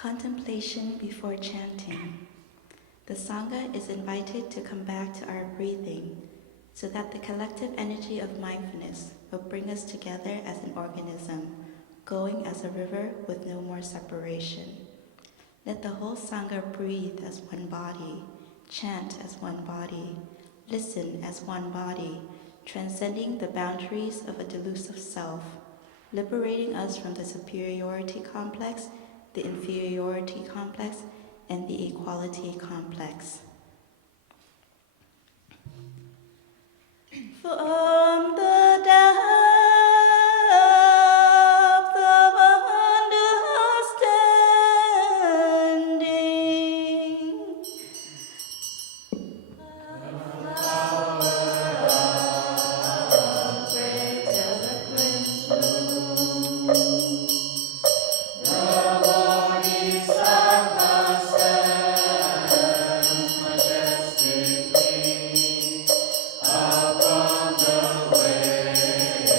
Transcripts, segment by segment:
Contemplation before chanting. The Sangha is invited to come back to our breathing so that the collective energy of mindfulness will bring us together as an organism, going as a river with no more separation. Let the whole Sangha breathe as one body, chant as one body, listen as one body, transcending the boundaries of a delusive self, liberating us from the superiority complex, the inferiority complex, and the equality complex. From the depth of understanding, great eloquence moves. Majestically upon the way.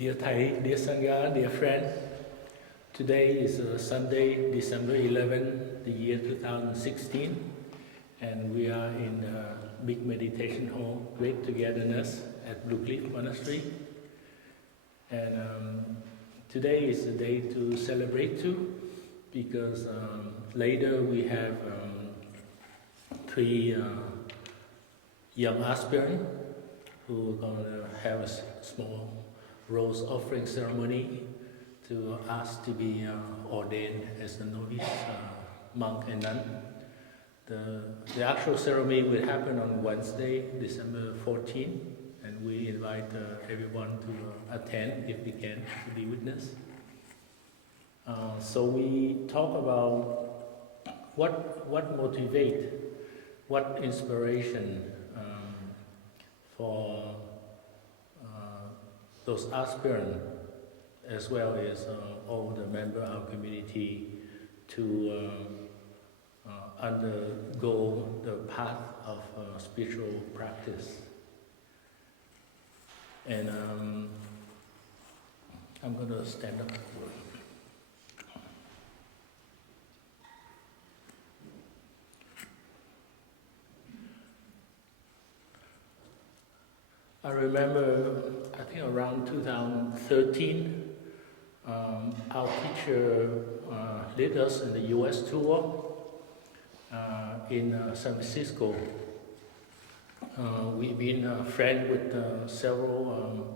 Dear Thai, dear Sangha, dear friend, today is Sunday, December 11, the year 2016, and we are in a big meditation hall, Great Togetherness at Blue Cliff Monastery. And today is the day to celebrate too, because later we have three young aspirants who are going to have a small rose offering ceremony to ask to be ordained as a novice monk and nun. The actual ceremony will happen on Wednesday, December 14, and we invite everyone to attend if we can, to be witness. So we talk about what motivate, what inspiration for those aspirants, as well as all the members of our community, to undergo the path of spiritual practice. And I'm going to stand up. I remember, I think around 2013, our teacher led us in the US tour in San Francisco. We've been friends with several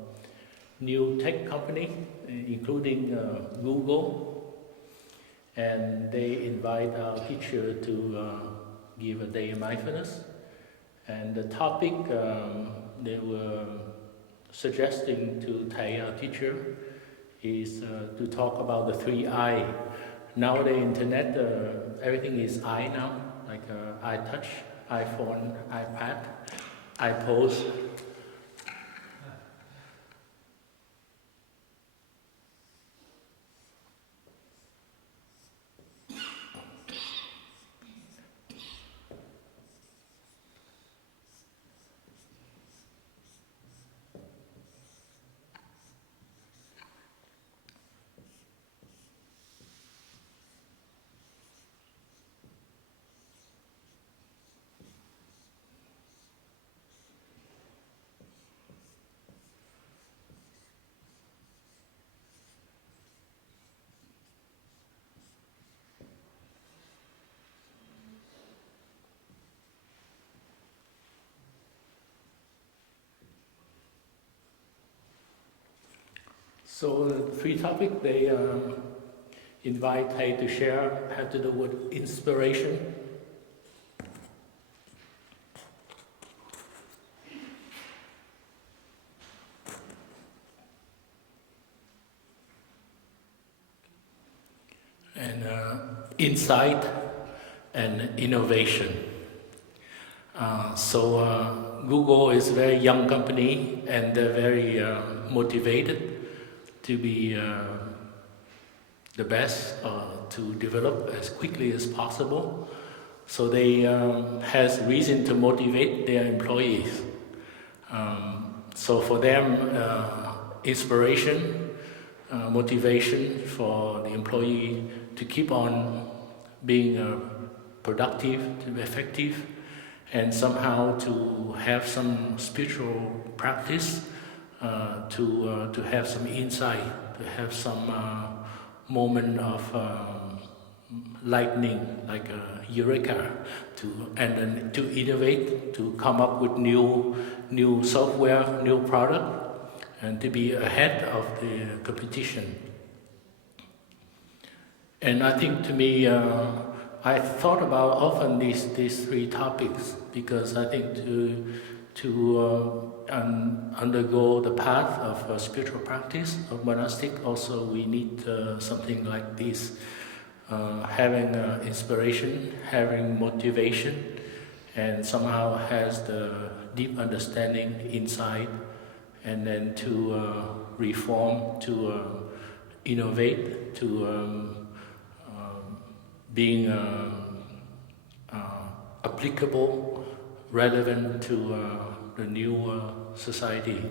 new tech companies, including Google, and they invite our teacher to give a day of mindfulness. And the topic they were suggesting to Thai, our teacher, is to talk about the three I. Now the internet, everything is I now, like iTouch, iPhone, iPad, iPost. So the three topics they invite Thai to share have to do with inspiration, and insight and innovation. So Google is a very young company, and they're very motivated to be the best, to develop as quickly as possible. So they has reason to motivate their employees. So for them, inspiration, motivation for the employee to keep on being productive, to be effective, and somehow to have some spiritual practice, to have some insight, to have some moment of lightning, like a eureka, and then to innovate, to come up with new software, new product, and to be ahead of the competition. And I think, to me, I thought about often these three topics, because I think to undergo the path of spiritual practice of monastic, also we need something like this, having inspiration, having motivation, and somehow has the deep understanding inside, and then to reform, to innovate, to being applicable, relevant to the new society.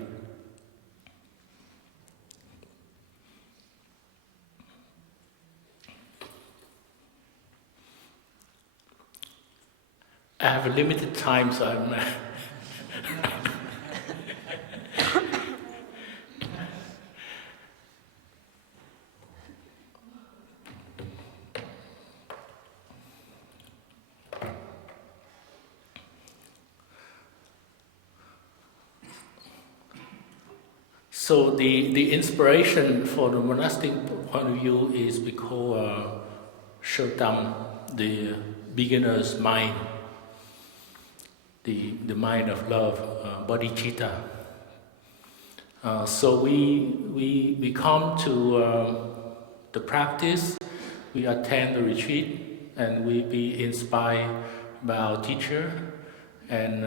I have a limited time, so I'm. So the inspiration for the monastic point of view is we call Shotam, the beginner's mind, the mind of love, bodhicitta. So we come to the practice, we attend the retreat, and we be inspired by our teacher, and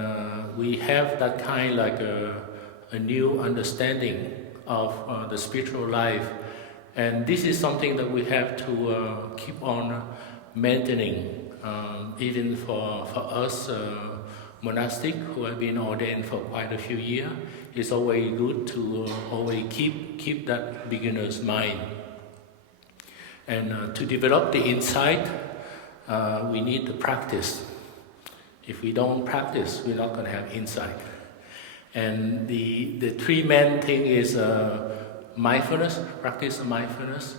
we have that kind like a new understanding of the spiritual life. And this is something that we have to keep on maintaining, even for us monastic who have been ordained for quite a few years. It's always good to always keep that beginner's mind. And to develop the insight, we need the practice. If we don't practice, we're not going to have insight. And the three main thing is mindfulness, practice of mindfulness,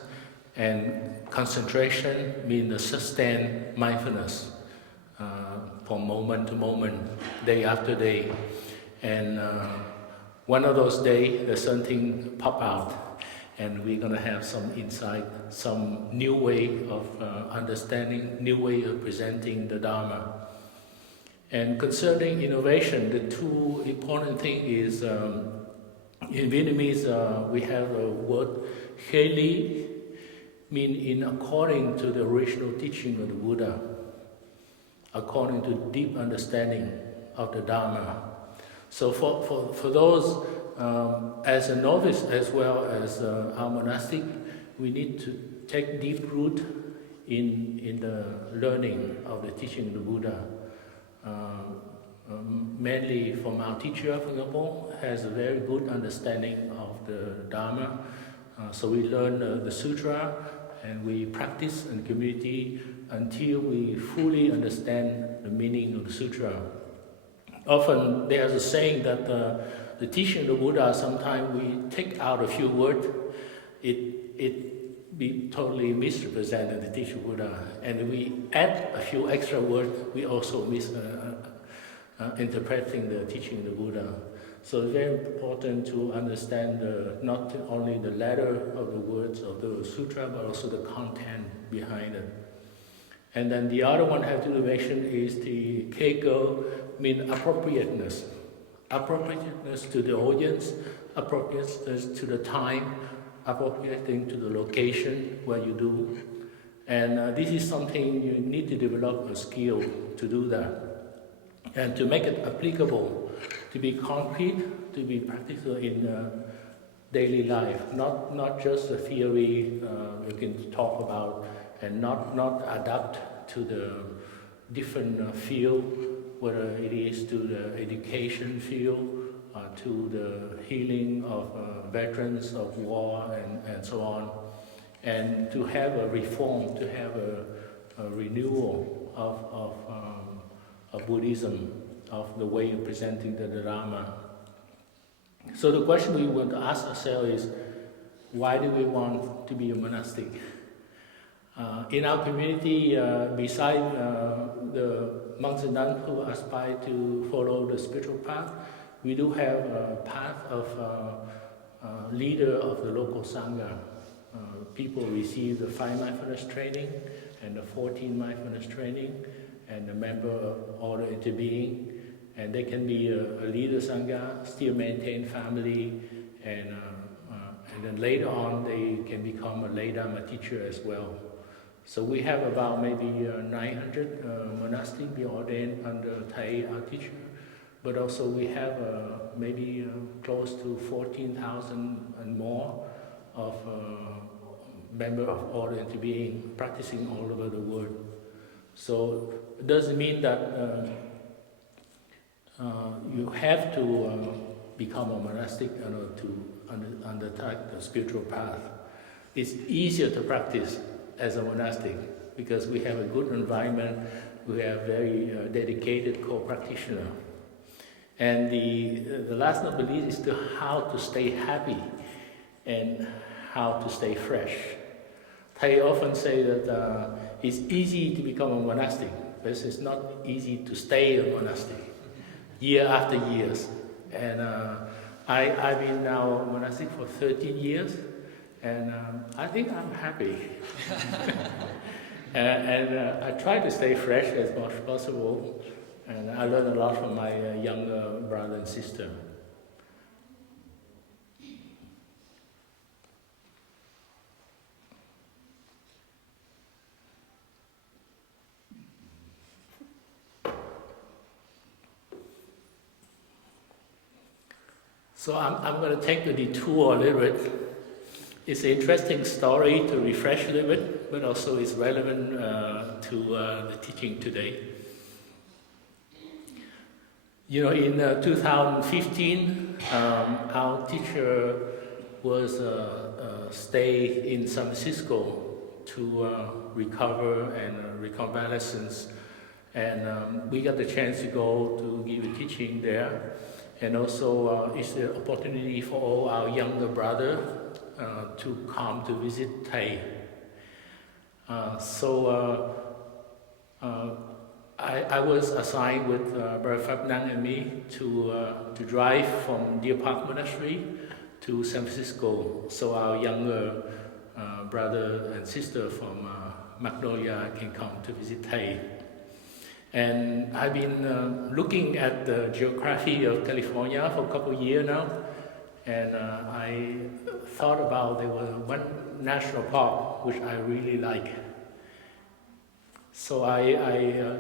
and concentration means the sustained mindfulness from moment to moment, day after day. And one of those days, there's something pop out, and we're going to have some insight, some new way of understanding, new way of presenting the Dharma. And concerning innovation, the two important thing is, in Vietnamese we have a word, "Khê lý," mean in according to the original teaching of the Buddha, according to deep understanding of the Dharma. So for those as a novice as well as our monastic, we need to take deep root in the learning of the teaching of the Buddha. Mainly from our teacher, for example, has a very good understanding of the Dharma. So we learn the sutra and we practice in community until we fully understand the meaning of the sutra. Often there's a saying that the teaching of the Buddha, sometimes we take out a few words, it be totally misrepresented the teaching of Buddha, and we add a few extra words, we also interpreting the teaching of the Buddha. So it's very important to understand not only the letter of the words of the sutra, but also the content behind it. And then the other one have to innovation is the keiko, mean appropriateness. Appropriateness to the audience, appropriateness to the time, appropriating to the location where you do. And this is something you need to develop a skill to do that. And to make it applicable, to be concrete, to be practical in daily life, not just a theory you can talk about, and not adapt to the different field, whether it is to the education field, to the healing of veterans of war and so on, and to have a reform, to have a renewal of Buddhism, of the way of presenting the Dharma. So the question we want to ask ourselves is, why do we want to be a monastic? In our community, besides the monks and nuns who aspire to follow the spiritual path, we do have a path of leader of the local Sangha. People receive the 5 mindfulness training and the 14 mindfulness training, and a member of order interbeing, and they can be a leader Sangha, still maintain family, and then later on they can become a lay Dharma teacher as well. So we have about maybe 900 monastics be ordained under Thai, our teacher, but also we have maybe close to 14,000 and more of members of order interbeing, practicing all over the world. So it doesn't mean that you have to become a monastic to undertake the spiritual path. It's easier to practice as a monastic because we have a good environment, We have very dedicated co-practitioner. And the last but not least is how to stay happy and how to stay fresh. Thầy often say that it's easy to become a monastic, but it's not easy to stay a monastic year after years. And I've been now a monastic for 13 years, and I think I'm happy. and I try to stay fresh as much as possible, and I learn a lot from my younger brother and sister. So I'm going to take the detour a little bit. It's an interesting story to refresh a little bit, but also it's relevant to the teaching today. You know, in 2015, our teacher was stay in San Francisco to recover and reconvalescence, and we got the chance to go to give a teaching there. And also, it's an opportunity for all our younger brother to come to visit Thầy. I was assigned with Brother Phap and me to drive from Deer Park Monastery to San Francisco, so our younger brother and sister from Magnolia can come to visit Thầy. And I've been looking at the geography of California for a couple of years now, and I thought about there was one national park which I really like. So I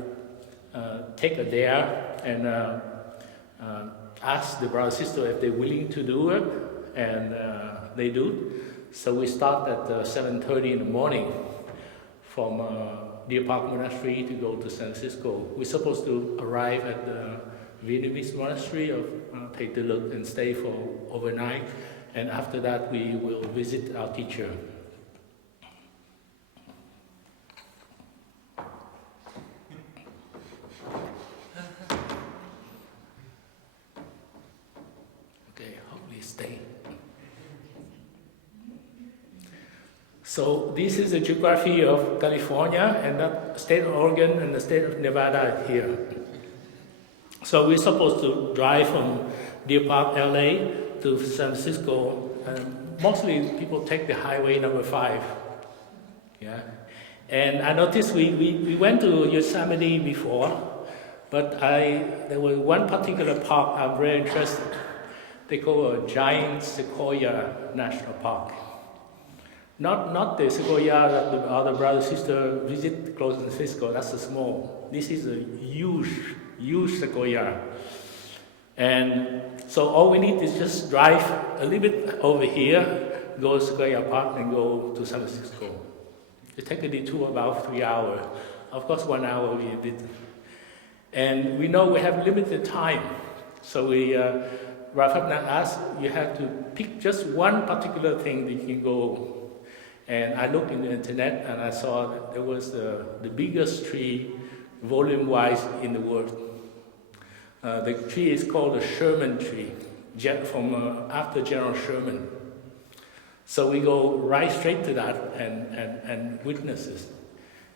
take it there and ask the brother and sister if they're willing to do it, and they do. So we start at 7:30 in the morning from Deer Park Monastery to go to San Francisco. We're supposed to arrive at the Vietnamese monastery of Thầy Tư Lực and stay for overnight, and after that we will visit our teacher. Okay, hopefully stay. So this is the geography of California, and the state of Oregon and the state of Nevada here. So we're supposed to drive from Deer Park, LA to San Francisco, and mostly people take the highway number 5. Yeah, and I noticed we went to Yosemite before, but there was one particular park I'm very interested. They call it Giant Sequoia National Park. Not the sequoia that the other brother sister visit close to San Francisco. That's a small. This is a huge sequoia, and so all we need is just drive a little bit over here, go to Sequoia Park, and go to San Francisco. It takes a detour about 3 hours. Of course, 1 hour we did, and we know we have limited time, so we. Rafa asked, you have to pick just one particular thing that you can go. And I looked in the internet and I saw that there was the biggest tree, volume-wise, in the world. The tree is called the Sherman tree, from after General Sherman. So we go right straight to that and witness it.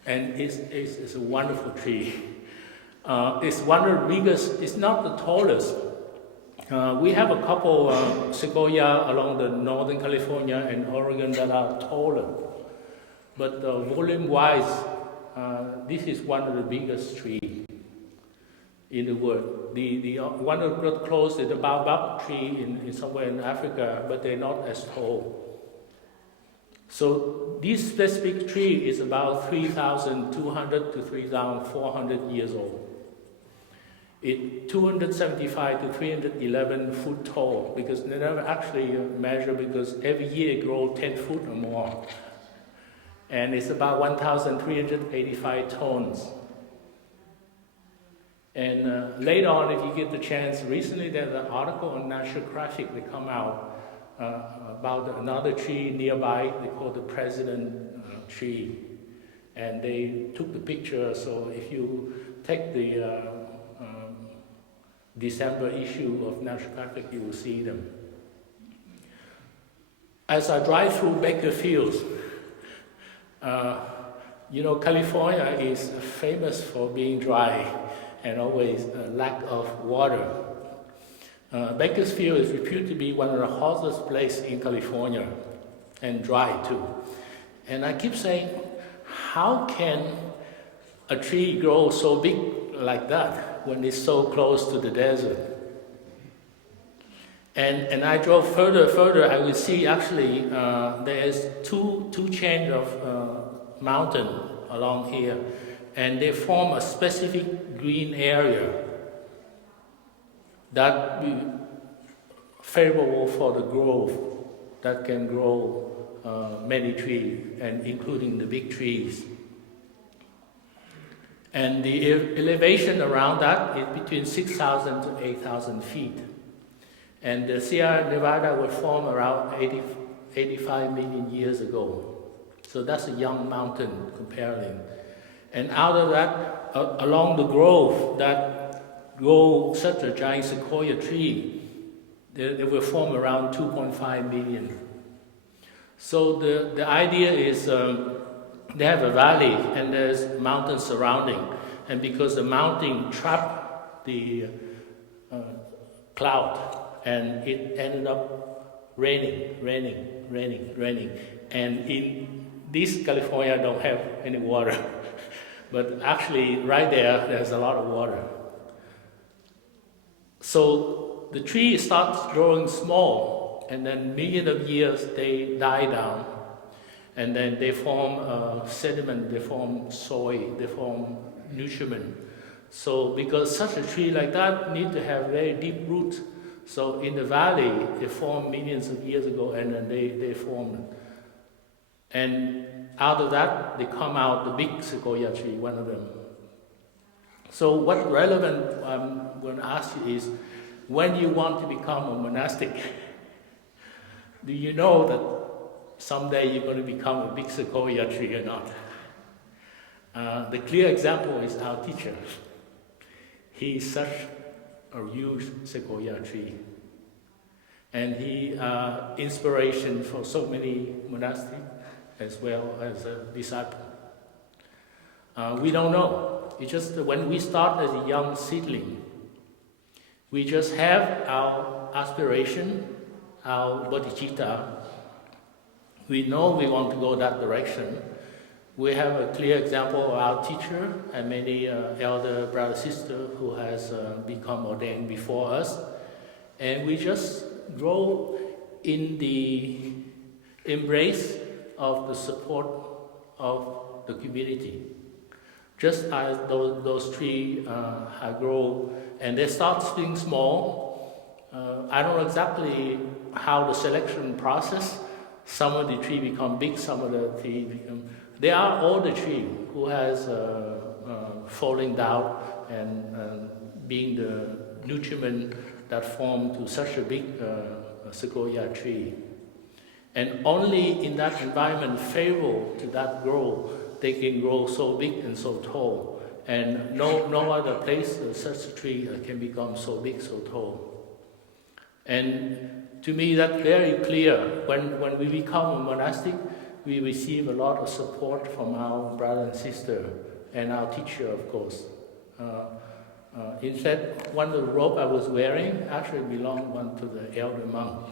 And it's a wonderful tree. It's one of the biggest, it's not the tallest. We have a couple sequoia along the northern California and Oregon that are taller, but volume-wise, this is one of the biggest trees in the world. The one that got close is the baobab tree in somewhere in Africa, but they're not as tall. So this specific tree is about 3,200 to 3,400 years old. It's 275 to 311 foot tall, because they never actually measure, because every year it grows 10 foot or more. And it's about 1,385 tons. And later on, if you get the chance, recently there's an article on National Geographic that come out about another tree nearby, they call the President tree. And they took the picture, so if you take the December issue of National Geographic, you will see them. As I drive through Baker Fields, California is famous for being dry and always a lack of water. Bakersfield is reputed to be one of the hottest places in California, and dry too. And I keep saying, how can a tree grow so big like that when it's so close to the desert? And I drove further, I would see actually there is two chains of mountain along here, and they form a specific green area that be favorable for the growth that can grow many trees, and including the big trees. And the elevation around that is between 6,000 to 8,000 feet. And the Sierra Nevada was formed around 85 million years ago. So that's a young mountain comparing. And out of that, along the grove that grow such a giant sequoia tree, they were formed around 2.5 million. So the idea is they have a valley and there's mountains surrounding. And because the mountain trapped the cloud, and it ended up raining. And in this California don't have any water. But actually right there's a lot of water. So the tree starts growing small, and then millions of years they die down. And then they form sediment, they form soil, they form nutriment. So because such a tree like that need to have very deep roots. So in the valley, they formed millions of years ago, and then they formed. And out of that, they come out the big sequoia tree, one of them. So what relevant I'm going to ask you is, when you want to become a monastic, do you know that someday you're going to become a big sequoia tree or not? The clear example is our teacher. He is such a huge sequoia tree. And he inspiration for so many monastics as well as a disciple. We don't know. It's just when we start as a young seedling, we just have our aspiration, our bodhicitta. We know we want to go that direction. We have a clear example of our teacher and many elder brother sister who has become ordained before us, and we just grow in the embrace of the support of the community. Just as those trees grow and they start being small, I don't know exactly how the selection process. Some of the trees become big, some of the trees become. They are all the tree who has falling down and being the nutriment that form to such a big sequoia tree. And only in that environment favorable to that growth, they can grow so big and so tall. And no other place such a tree can become so big, so tall. And to me that's very clear. When we become a monastic, we receive a lot of support from our brother and sister and our teacher, of course. In fact, one of the robe I was wearing actually belonged to the elder monk.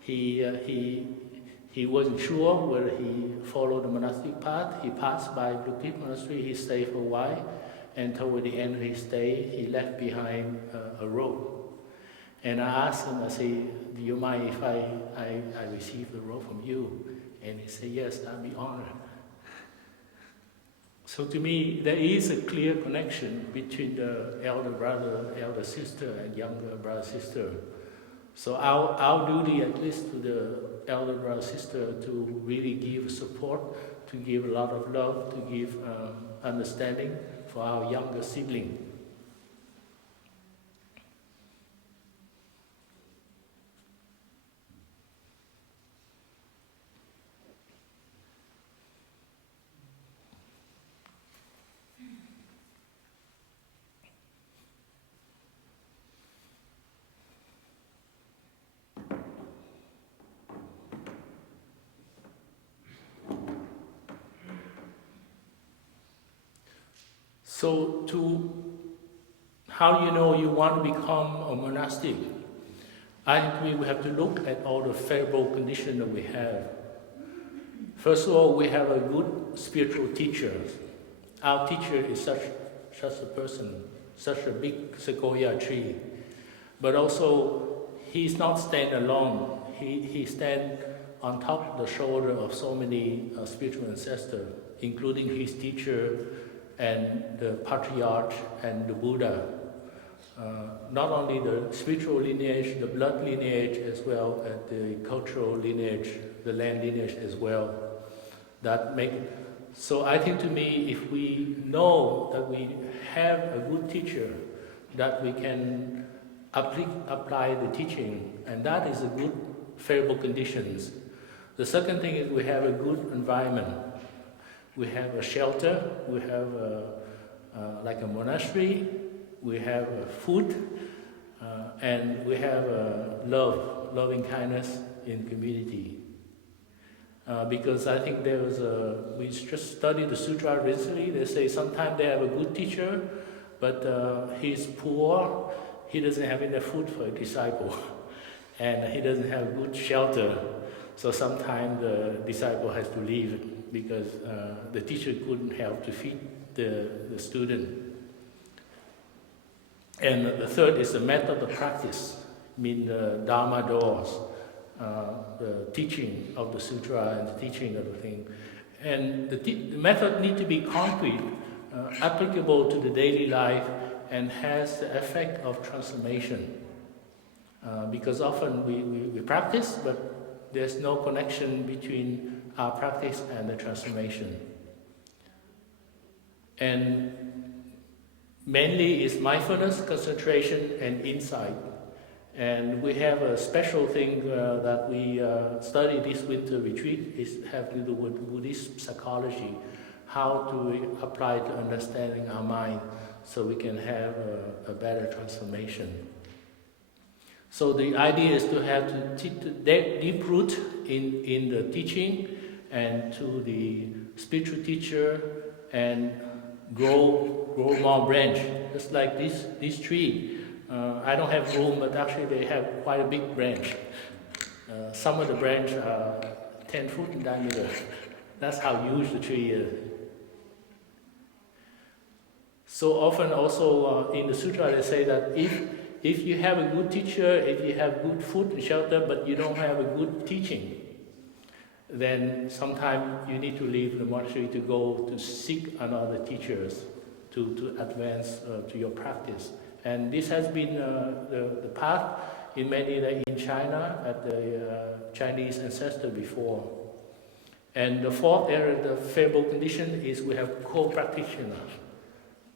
He wasn't sure whether he followed the monastic path. He passed by Blue Cliff Monastery, he stayed for a while, and toward the end of his stay, he left behind a robe. And I asked him, I said, do you mind if I receive the robe from you? And he said, yes, I'd be honored. So to me, there is a clear connection between the elder brother, elder sister, and younger brother, sister. So our duty, at least to the elder brother, sister, to really give support, to give a lot of love, to give understanding for our younger sibling. So how you know you want to become a monastic? I think we have to look at all the favorable conditions that we have. First of all, we have a good spiritual teacher. Our teacher is such a person, such a big sequoia tree. But also, he's not stand alone. He stands on top of the shoulder of so many spiritual ancestors, including his teacher and the patriarch and the Buddha. Not only the spiritual lineage, the blood lineage as well as the cultural lineage, the land lineage as well. So I think to me, if we know that we have a good teacher, that we can apply the teaching, and that is a good favorable conditions. The second thing is we have a good environment. We have a shelter, we have like a monastery, we have food, and we have loving kindness in community. Because I think we just studied the sutra recently. They say sometimes they have a good teacher, but he's poor, he doesn't have enough food for a disciple, and he doesn't have good shelter. So sometimes the disciple has to leave because the teacher couldn't help to feed the student. And the third is the method of practice, the Dharma doors, the teaching of the sutra and the teaching of the thing. And the method need to be concrete, applicable to the daily life, and has the effect of transformation. Because often we practice, but there's no connection between our practice and the transformation. And mainly is mindfulness, concentration, and insight. And we have a special thing that we study this winter retreat, have to do with Buddhist psychology, how to apply to understanding our mind so we can have a better transformation. So the idea is to have to deep root in the teaching and to the spiritual teacher and grow more branch, just like this tree. I don't have room, but actually they have quite a big branch. Some of the branch are 10 foot in diameter. That's how huge the tree is. So often also in the sutra they say that if you have a good teacher, if you have good food and shelter, but you don't have a good teaching, then sometimes you need to leave the monastery to go to seek another teachers to advance to your practice. And this has been the path in China at the Chinese ancestor before. And the fourth area, the favorable condition, is we have co-practitioners,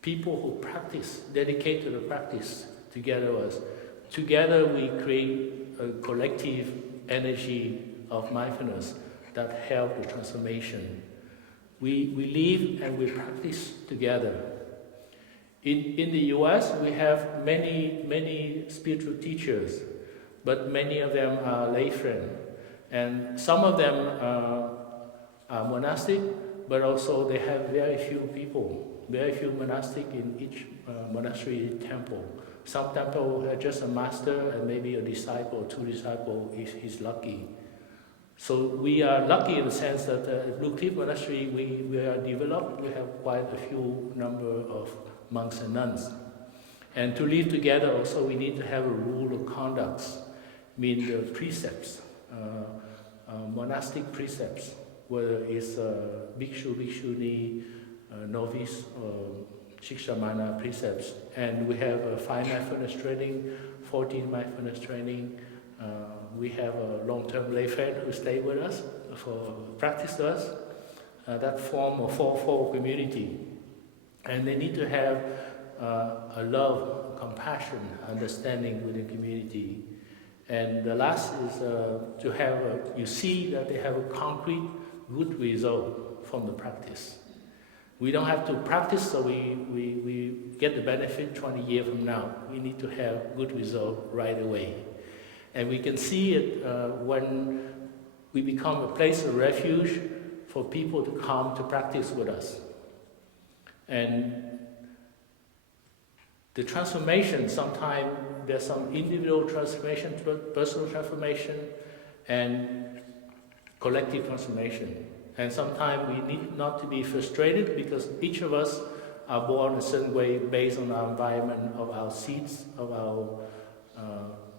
people who practice, dedicate to the practice together with us. Together we create a collective energy of mindfulness that help the transformation. We live and we practice together. In the US, we have many spiritual teachers, but many of them are lay friends. And some of them are monastic, but also they have very few people, very few monastic in each monastery temple. Some temple have just a master and maybe a disciple, 2 disciples, is lucky. So we are lucky in the sense that at Blue Cliff Monastery we are developed, we have quite a few number of monks and nuns. And to live together also we need to have a rule of conduct, the precepts, monastic precepts, whether it's bhikshu, bhikshuni, novice, shikshamana precepts. And we have 5 mindfulness training, 14 mindfulness training. We have a long-term lay friend who stay with us for practice with us. That form a four-fold community. And they need to have a love, compassion, understanding within community. And the last is to have you see that they have a concrete, good result from the practice. We don't have to practice so we get the benefit 20 years from now. We need to have good result right away. And we can see it when we become a place of refuge for people to come to practice with us. And The transformation, sometimes there's some individual transformation, personal transformation, and collective transformation. And sometimes we need not to be frustrated because each of us are born a certain way based on our environment, of our seeds, of our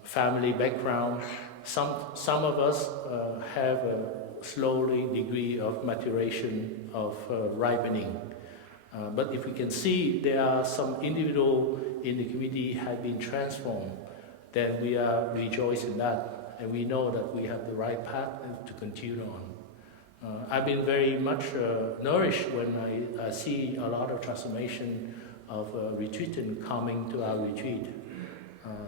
family background. Some of us have a slowly degree of maturation, of ripening. But if we can see there are some individual in the community have been transformed, then we are rejoicing in that, and we know that we have the right path to continue on. I've been very much nourished when I see a lot of transformation of retreatants coming to our retreat.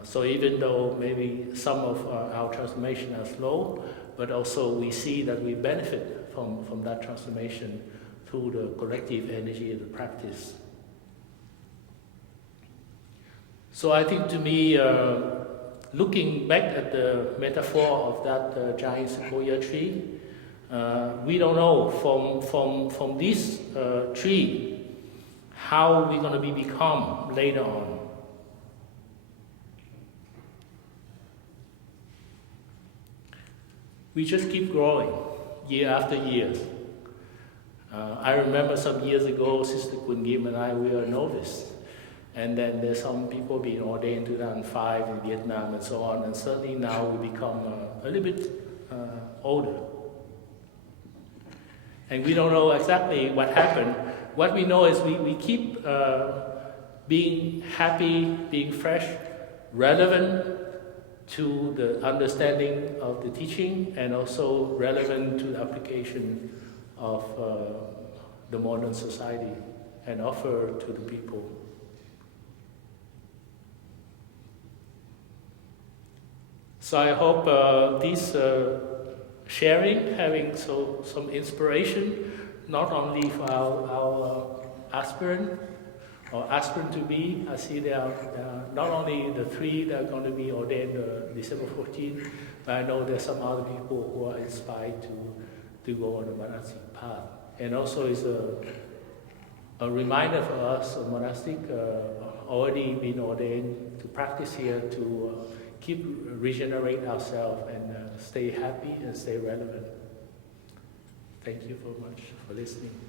So even though maybe some of our transformation are slow, but also we see that we benefit from that transformation through the collective energy of the practice. So I think to me, looking back at the metaphor of that giant sequoia tree, we don't know from this tree how we're going to become later on. We just keep growing year after year. I remember some years ago, Sister Kun Gim and I, we were novice. And then there's some people being ordained in 2005 in Vietnam and so on. And certainly now we become a little bit older. And we don't know exactly what happened. What we know is we keep being happy, being fresh, relevant to the understanding of the teaching, and also relevant to the application of the modern society and offer to the people. So I hope this sharing, having some inspiration, not only for our aspirant or aspirant to be. I see there are not only the 3 that are going to be ordained December 14th, but I know there's some other people who are inspired to go on the monastic path. And also is a reminder for us, a monastic, already been ordained to practice here, to keep regenerate ourselves and stay happy and stay relevant. Thank you very much for listening.